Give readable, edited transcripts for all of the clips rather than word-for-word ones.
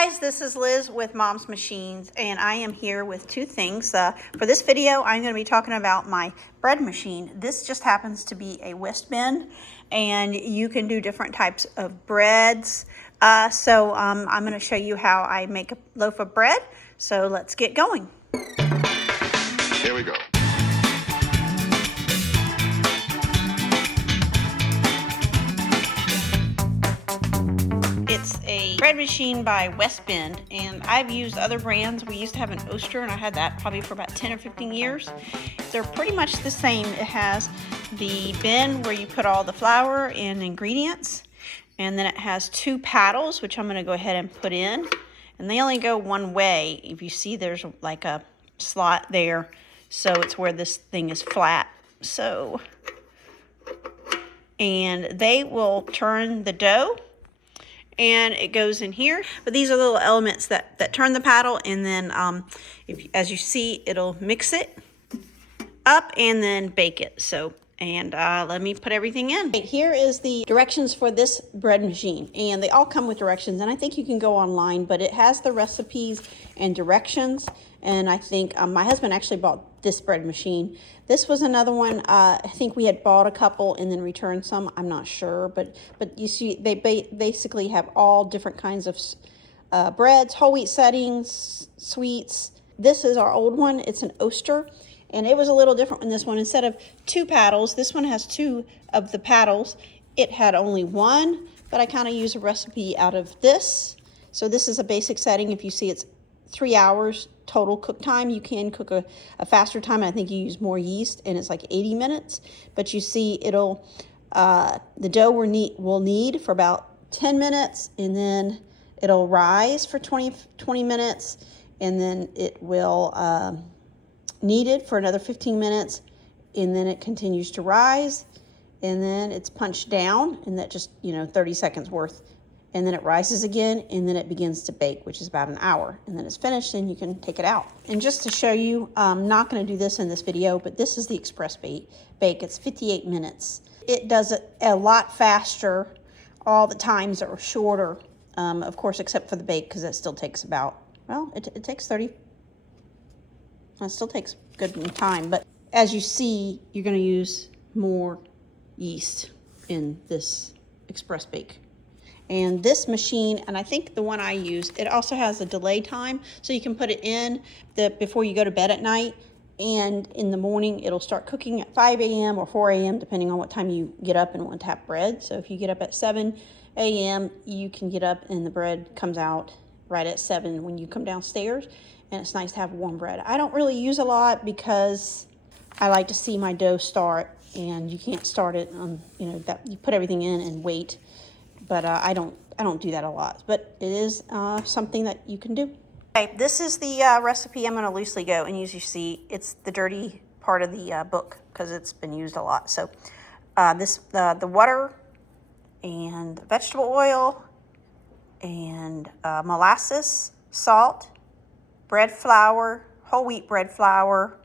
guys, this is Liz with Mom's Machines, and I am here with two things. For this video, I'm going to be talking about my bread machine. This just happens to be a Westbend, and you can do different types of breads. I'm going to show you how I make a loaf of bread. So let's get going. Here we go. It's a bread machine by Westbend, and I've used other brands. We used to have an Oster, and I had that probably for about 10 or 15 years. They're pretty much the same. It has the bin where you put all the flour and ingredients, and then it has two paddles, which I'm going to go ahead and put in, and they only go one way. If you see, there's like a slot there, so it's where this thing is flat. And they will turn the dough, and it goes in here. But these are little elements that turn the paddle, and then as you see, it'll mix it up and then bake it. Let me put everything in. Here is the directions for this bread machine, and they all come with directions, and I think you can go online, but it has the recipes and directions. And I think my husband actually bought this bread machine. This was another one. I think we had bought a couple and then returned some. I'm not sure, but you see, they basically have all different kinds of breads, whole wheat settings, sweets. This is our old one. It's an Oster, and it was a little different in this one. Instead of two paddles, this one has two of the paddles. It had only one, but I kind of use a recipe out of this. So this is a basic setting. If you see, it's 3 hours total cook time. You can cook a faster time, and I think you use more yeast, and it's like 80 minutes. But you see, it'll the dough will knead for about 10 minutes, and then it'll rise for 20 minutes, and then it will knead it for another 15 minutes, and then it continues to rise, and then it's punched down, and that just 30 seconds worth. And then it rises again, and then it begins to bake, which is about an hour. And then it's finished, and you can take it out. And just to show you, I'm not going to do this in this video, but this is the express bake. It's 58 minutes. It does it a lot faster. All the times are shorter, of course, except for the bake, because it still takes about, well, it takes 30. It still takes good time. But as you see, you're going to use more yeast in this express bake. And this machine, and I think the one I use, it also has a delay time, so you can put it in before you go to bed at night, and in the morning it'll start cooking at 5 a.m. or 4 a.m. depending on what time you get up and want to have bread. So if you get up at 7 a.m., you can get up and the bread comes out right at 7 when you come downstairs, and it's nice to have warm bread. I don't really use a lot because I like to see my dough start, and you can't start it on, that you put everything in and wait. But I don't do that a lot. But it is something that you can do. Okay, this is the recipe I'm going to loosely go. And as you see, it's the dirty part of the book because it's been used a lot. So the water and vegetable oil and molasses, salt, bread flour, whole wheat bread flour.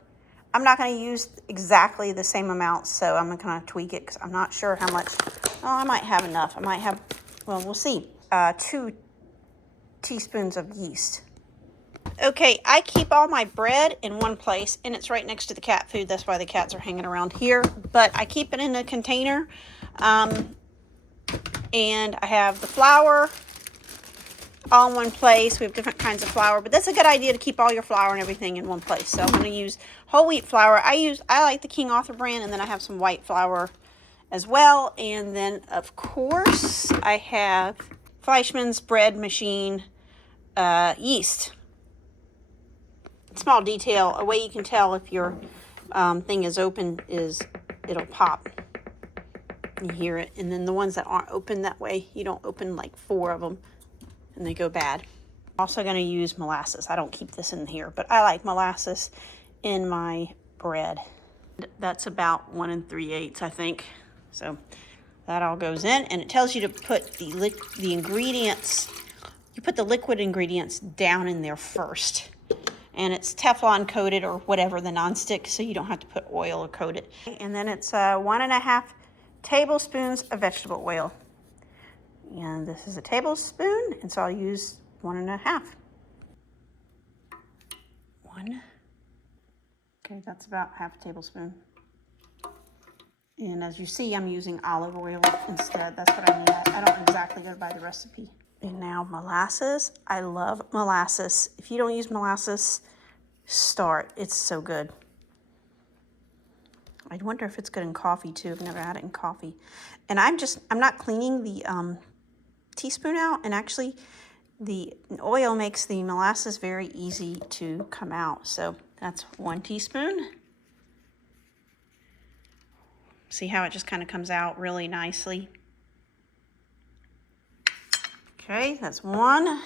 I'm not going to use exactly the same amount, so I'm going to kind of tweak it because I'm not sure how much. Oh, I might have enough. I might have, well, we'll see. 2 teaspoons of yeast. Okay, I keep all my bread in one place, and it's right next to the cat food. That's why the cats are hanging around here. But I keep it in a container, and I have the flour all in one place. We have different kinds of flour, but that's a good idea to keep all your flour and everything in one place. So I'm going to use whole wheat flour. I like the King Arthur brand, and then I have some white flour as well. And then of course I have Fleischmann's Bread Machine yeast. Small detail, a way you can tell if your thing is open is it'll pop. You hear it. And then the ones that aren't open that way, you don't open like 4 of them and they go bad. I'm also going to use molasses. I don't keep this in here, but I like molasses in my bread. That's about 1 3/8, I think. So that all goes in, and it tells you to put the ingredients. You put the liquid ingredients down in there first, and it's Teflon coated or whatever, the nonstick, so you don't have to put oil or coat it. And then it's 1.5 tablespoons of vegetable oil. And this is a tablespoon, and so I'll use 1.5. 1. Okay, that's about half a tablespoon. And as you see, I'm using olive oil instead. That's what I mean. I don't exactly go by the recipe. And now molasses. I love molasses. If you don't use molasses, start. It's so good. I wonder if it's good in coffee too. I've never had it in coffee. And I'm not cleaning the teaspoon out. And actually, the oil makes the molasses very easy to come out. So that's 1 teaspoon. See how it just kind of comes out really nicely? Okay, that's 1.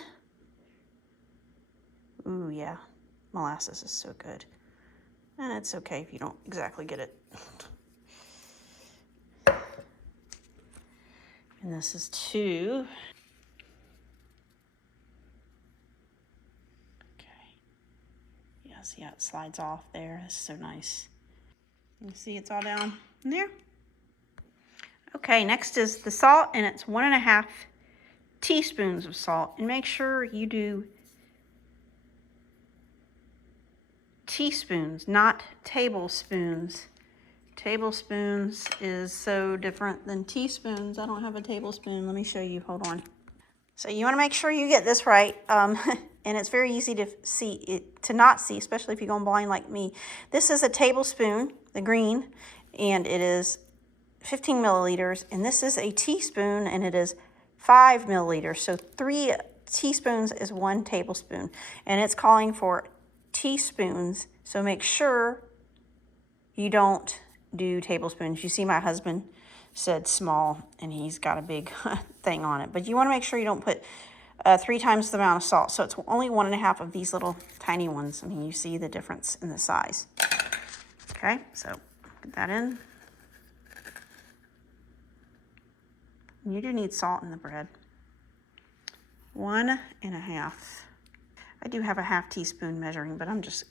Ooh, yeah, molasses is so good. And it's okay if you don't exactly get it. And this is 2. Okay. Yeah, see how it slides off there? That's so nice. You see it's all down in there? Okay, next is the salt, and it's 1.5 teaspoons of salt. And make sure you do teaspoons, not tablespoons. Tablespoons is so different than teaspoons. I don't have a tablespoon. Let me show you. Hold on. So you want to make sure you get this right. And it's very easy to not see, especially if you're going blind like me. This is a tablespoon, the green, and it is 15 milliliters. And this is a teaspoon, and it is 5 milliliters. So 3 teaspoons is 1 tablespoon. And it's calling for teaspoons. So make sure you don't do tablespoons. You see my husband said small, and he's got a big thing on it. But you want to make sure you don't put 3 times the amount of salt. So it's only 1.5 of these little tiny ones. I mean, you see the difference in the size. Okay, so put that in. You do need salt in the bread. 1.5. I do have a half teaspoon measuring, but I'm just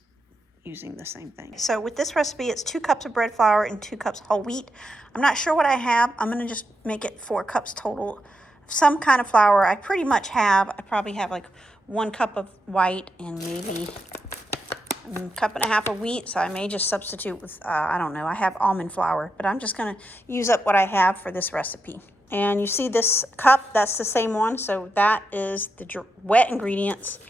using the same thing. So with this recipe, it's 2 cups of bread flour and 2 cups whole wheat. I'm not sure what I have. I'm gonna just make it 4 cups total of some kind of flour. I pretty much have. I probably have like 1 cup of white and maybe a cup and a half of wheat. So I may just substitute with, I don't know, I have almond flour, but I'm just gonna use up what I have for this recipe. And you see this cup, that's the same one. So that is the wet ingredients,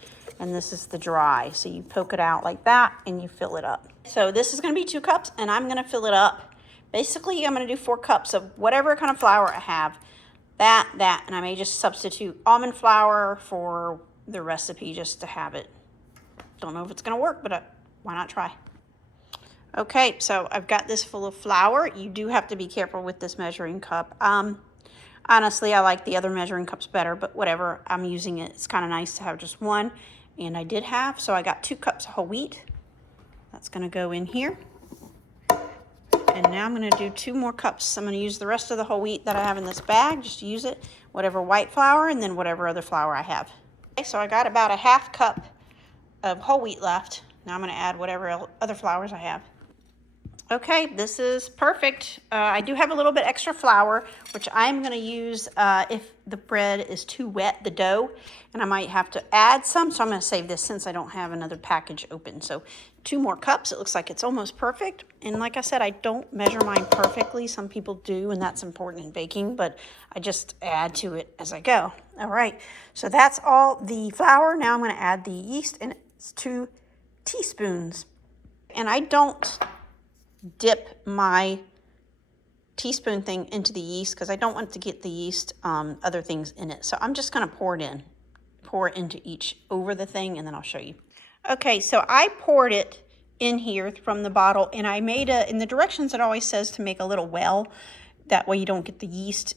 and this is the dry. So you poke it out like that and you fill it up. So this is gonna be 2 cups, and I'm gonna fill it up. Basically, I'm gonna do 4 cups of whatever kind of flour I have. That, and I may just substitute almond flour for the recipe just to have it. Don't know if it's gonna work, but why not try? Okay, so I've got this full of flour. You do have to be careful with this measuring cup. Honestly, I like the other measuring cups better, but whatever, I'm using it. It's kind of nice to have just one, and I did have, so I got 2 cups of whole wheat. That's gonna go in here. And now I'm gonna do 2 more cups. I'm gonna use the rest of the whole wheat that I have in this bag, just use it, whatever white flour, and then whatever other flour I have. Okay, so I got about a half cup of whole wheat left. Now I'm gonna add whatever other flours I have. Okay, this is perfect. I do have a little bit extra flour, which I'm gonna use if the bread is too wet, the dough, and I might have to add some, so I'm gonna save this since I don't have another package open. So 2 more cups, it looks like it's almost perfect. And like I said, I don't measure mine perfectly. Some people do, and that's important in baking, but I just add to it as I go. All right, so that's all the flour. Now I'm gonna add the yeast, and it's 2 teaspoons. And I don't dip my teaspoon thing into the yeast because I don't want to get the yeast other things in it. So I'm just going to pour it into each over the thing, and then I'll show you. Okay, so I poured it in here from the bottle, and I made in the directions it always says to make a little well. That way you don't get the yeast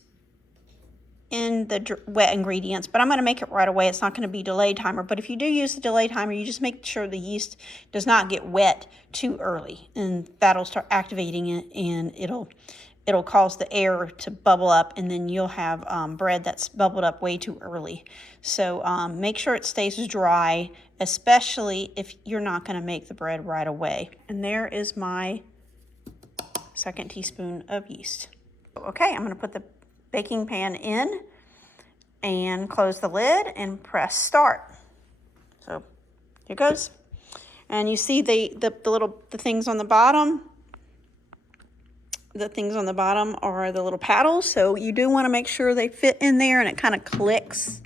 in the wet ingredients, but I'm going to make it right away. It's not going to be delay timer, but if you do use the delay timer, you just make sure the yeast does not get wet too early, and that'll start activating it, and it'll cause the air to bubble up, and then you'll have bread that's bubbled up way too early. So make sure it stays dry, especially if you're not going to make the bread right away. And there is my 2nd teaspoon of yeast. Okay, I'm going to put the baking pan in, and close the lid and press start. So here goes. And you see the things on the bottom. The things on the bottom are the little paddles, so you do want to make sure they fit in there, and it kind of clicks.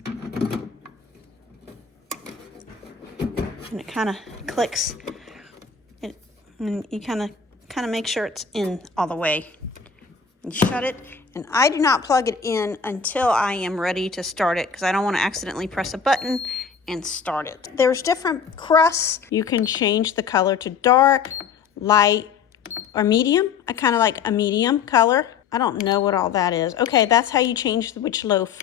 And it kind of clicks. And you kind of make sure it's in all the way. And shut it. And I do not plug it in until I am ready to start it, because I don't want to accidentally press a button and start it. There's different crusts. You can change the color to dark, light, or medium. I kind of like a medium color. I don't know what all that is. Okay, that's how you change which loaf.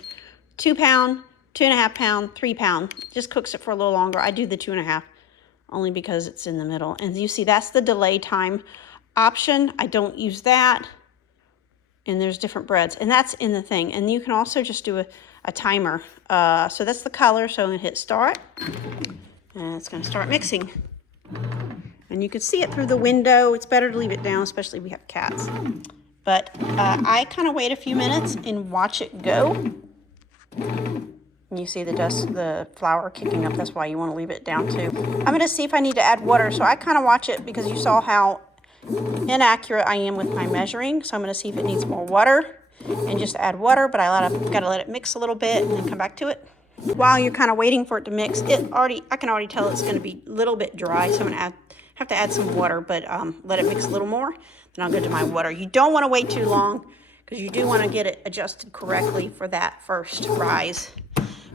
2 pound, 2.5 pound, 3 pound. Just cooks it for a little longer. I do the 2.5 only because it's in the middle. And you see that's the delay time option. I don't use that. And there's different breads, and that's in the thing. And you can also just do a timer. So that's the color. So I'm gonna hit start, and it's gonna start mixing. And you can see it through the window. It's better to leave it down, especially if we have cats. But I kind of wait a few minutes and watch it go. And you see the flour kicking up. That's why you want to leave it down too. I'm going to see if I need to add water. So I kind of watch it because you saw how inaccurate I am with my measuring. So I'm going to see if it needs more water and just add water. But got to let it mix a little bit and then come back to it. While you're kind of waiting for it to mix, I can already tell it's going to be a little bit dry. So I'm going to have to add some water, but let it mix a little more. Then I'll go to my water. You don't want to wait too long because you do want to get it adjusted correctly for that first rise.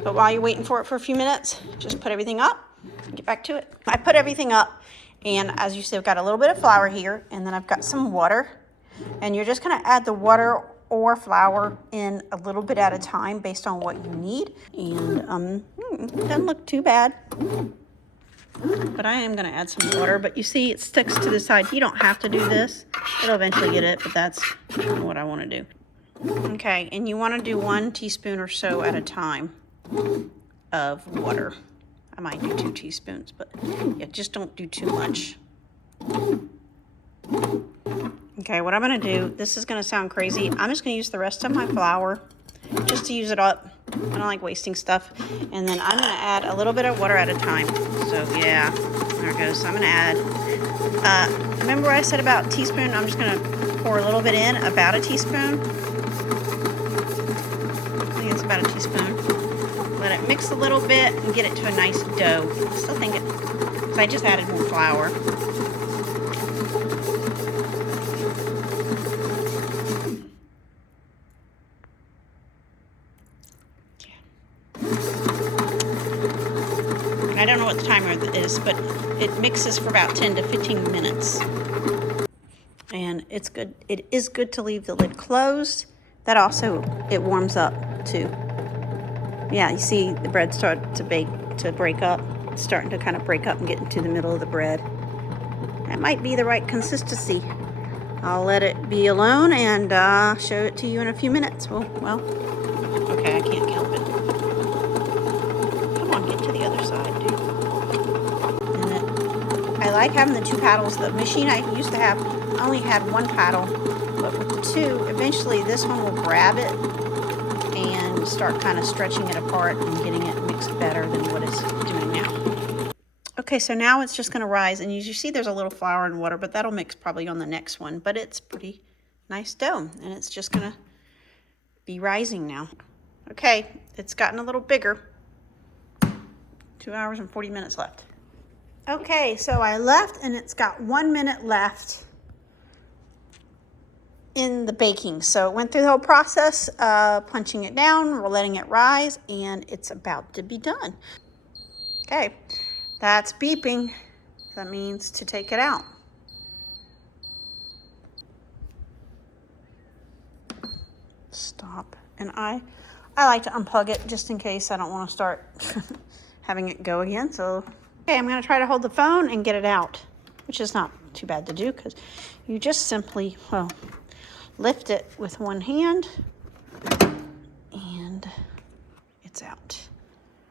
But while you're waiting for it for a few minutes, just put everything up and get back to it. I put everything up, and as you see, I've got a little bit of flour here, and then I've got some water. And you're just going to add the water or flour in a little bit at a time based on what you need. And it doesn't look too bad. But I am going to add some water. But you see it sticks to the side. You don't have to do this. It'll eventually get it, but that's what I want to do. Okay, and you want to do 1 teaspoon or so at a time of water. I might do 2 teaspoons, but yeah, just don't do too much. Okay, what I'm going to do, this is going to sound crazy. I'm just going to use the rest of my flour just to use it up. I don't like wasting stuff. And then I'm going to add a little bit of water at a time. So yeah, there it goes. So I'm going to add, remember what I said about teaspoon? I'm just going to pour a little bit in, about a teaspoon. I think it's about a teaspoon. Let it mix a little bit and get it to a nice dough. I still think because I just added more flour. I don't know what the timer is, but it mixes for about 10 to 15 minutes. And it's good. It is good to leave the lid closed. That also, it warms up too. Yeah, you see the bread start to break up. It's starting to kind of break up and get into the middle of the bread. That might be the right consistency. I'll let it be alone and show it to you in a few minutes. Well, okay, I can't help it. Come on, get to the other side. I like having the 2 paddles. The machine I used to have only had 1 paddle, but with the 2, eventually this one will grab it and start kind of stretching it apart and getting it mixed better than what it's doing now. Okay, so now it's just going to rise, and as you see there's a little flour and water, but that'll mix probably on the next one, but it's pretty nice dough, and it's just going to be rising now. Okay, it's gotten a little bigger. 2 hours and 40 minutes left. Okay, so I left, and it's got 1 minute left in the baking. So it went through the whole process, punching it down, we're letting it rise, and it's about to be done. Okay, that's beeping. That means to take it out. Stop. And I like to unplug it just in case I don't want to start having it go again. So, okay, I'm going to try to hold the phone and get it out, which is not too bad to do because you just simply, lift it with one hand and it's out.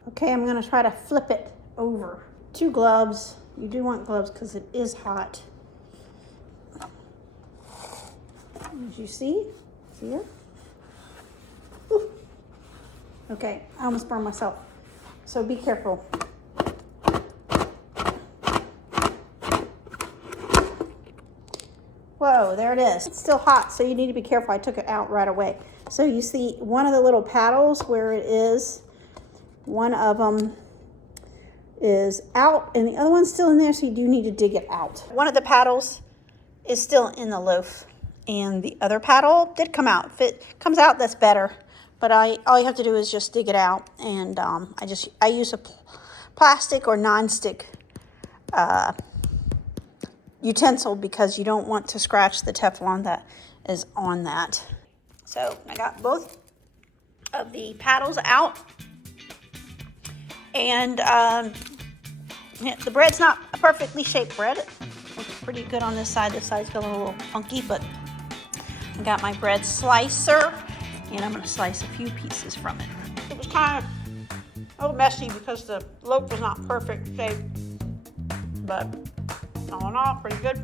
Okay, I'm going to try to flip it over. 2 gloves. You do want gloves because it is hot. As you see here. Ooh. Okay, I almost burned myself. So be careful. Whoa, there it is. It's still hot, so you need to be careful. I took it out right away. So you see one of the little paddles where it is, one of them is out and the other one's still in there, so you do need to dig it out. One of the paddles is still in the loaf and the other paddle did come out. If it comes out, that's better. But all you have to do is just dig it out, and I use a plastic or non-stick utensil because you don't want to scratch the Teflon that is on that. So I got both of the paddles out, and yeah, the bread's not a perfectly shaped bread. It's pretty good on this side. This side's got a little funky, but I got my bread slicer, and I'm gonna slice a few pieces from it. It was kind of a little messy because the loaf was not perfect shape, but all in all, pretty good.